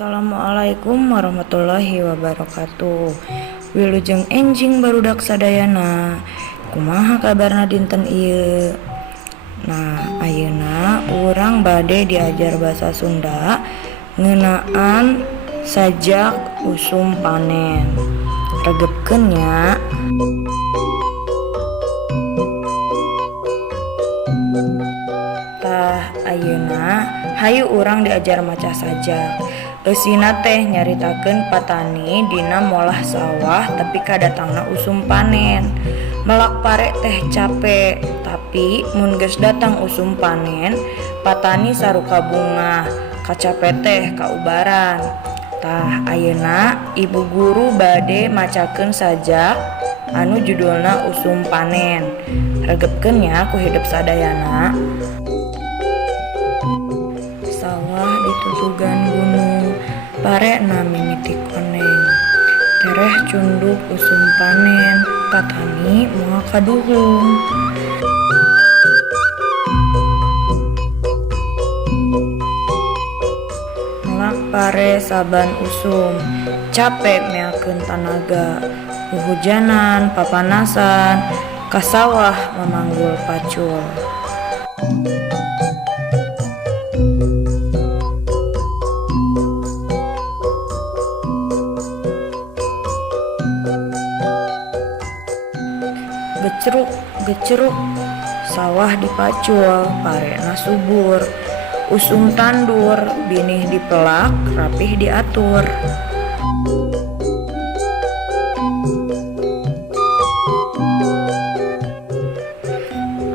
Assalamualaikum warahmatullahi wabarakatuh. Wilujeng enjing barudak sadayana. Kumaha kabarna dinten ieu? Nah, ayeuna urang bade diajar bahasa Sunda ngeunaan sajak usum panen. Regepkeun nya. Tah ayeuna hayu urang diajar maca sajak. Eusina teh nyaritakeun patani dina molah sawah tapi kadatangna usum panen. Melak pare teh capek, tapi mun geus datang usum panen, patani saruka bunga, kacape teh kaubaran. Tah ayeuna ibu guru bade macakeun sajak anu judulna usum panen. Regepkeun nya ku hidup sadayana. Sawah ditutugan gunung, parena mimiti koneng. Tereh cunduk usum panen, patani moal kaduhung. Melak pare saban usum, capek meakeun tanaga. Huhujanan, papanasan, ka sawah memanggul pacul. Geceruk, sawah dipacul, parena subur. Usum tandur, binih dipelak, rapih diatur.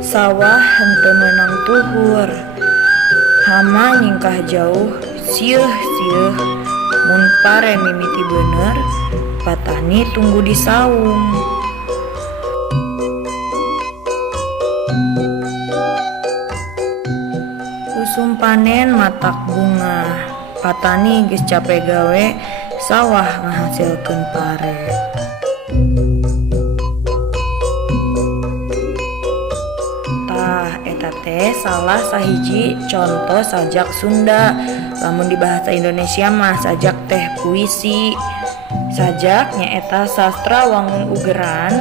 Sawah henteu meunang tuhur, hama nyingkah jauh, sieuh-sieuh. Mun pare mimiti bener, patani tunggu di saung. Usum panen matak bunga, patani geus capek gawe, sawah ngahasilkeun pare. Tah eta teh salah sahiji contoh sajak Sunda. Lamun di bahasa Indonesia mah sajak teh puisi. Sajak nyaeta sastra wangun ugeran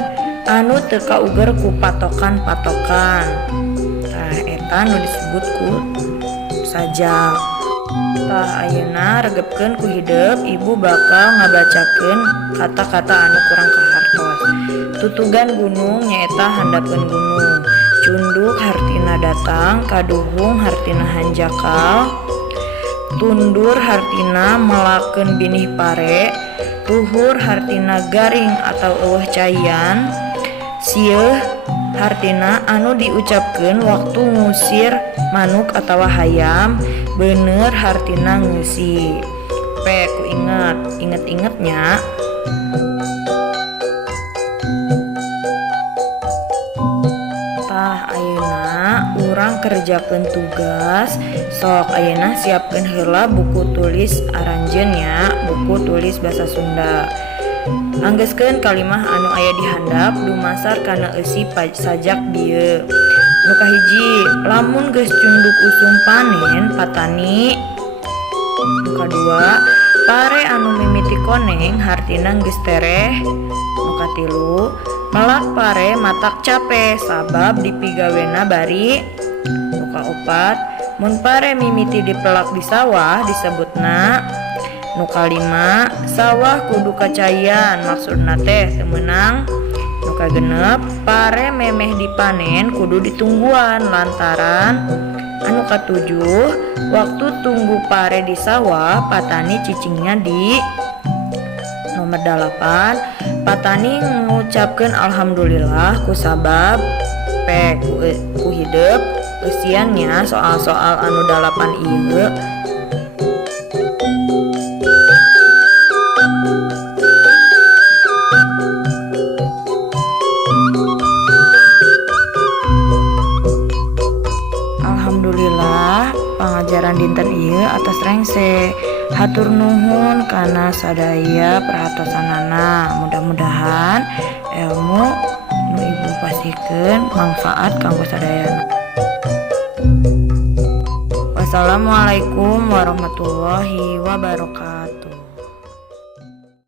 anu teu kauger ku patokan-patokan. Tah eta nu disebut ku sajak. Tah ayeuna regepkeun ku hideuk ibu bakal ngabacakeun kata-kata anu kurang kahartos. Tutugan gunung nyaeta handapkeun gunung. Cunduk hartina datang, kaduhung hartina hanjakal. Tundur hartina melakeun binih pare. Tuhur hartina garing atau eueuh caian. Sieuh hartina anu diucapkeun waktu ngusir manuk atawa hayam. Bener hartina ngeusi. Ku inget-ingetnya. Tah ayeuna urang kerjakeun tugas, sok ayeuna siapkeun heula buku tulis aranjeun nya, buku tulis basa Sunda. Anggeuskeun kalimah anu aya di handap dumasar kana eusi sajak dieu. Nu kahiji, lamun geus cunduk usum panen patani. Nu kadua, pare anu mimiti koneng hartina geus tereh. Nu katilu, melak pare matak capek sabab dipigawena bari. Nu kaopat, mun pare mimiti dipelak di sawah disebutna. Nu kalima, sawah kudu kacayan, maksudna teh teu meunang. Nu kagenep, pare memeh dipanen kudu ditungguan lantaran. Anu katujuh, waktu tunggu pare di sawah patani cicingnya di. Nomor 8, patani ngucapkeun alhamdulillah ku sabab ku hideuk eusiannya soal-soal anu 8 ieu. Alhamdulillah pangajaran dinten ieu atas rengse. Hatur nuhun kana sadaya perhatosanana. Mudah-mudahan ilmu nu ibu pasikeun manfaat kanggo sadayana. Wassalamualaikum warahmatullahi wabarakatuh.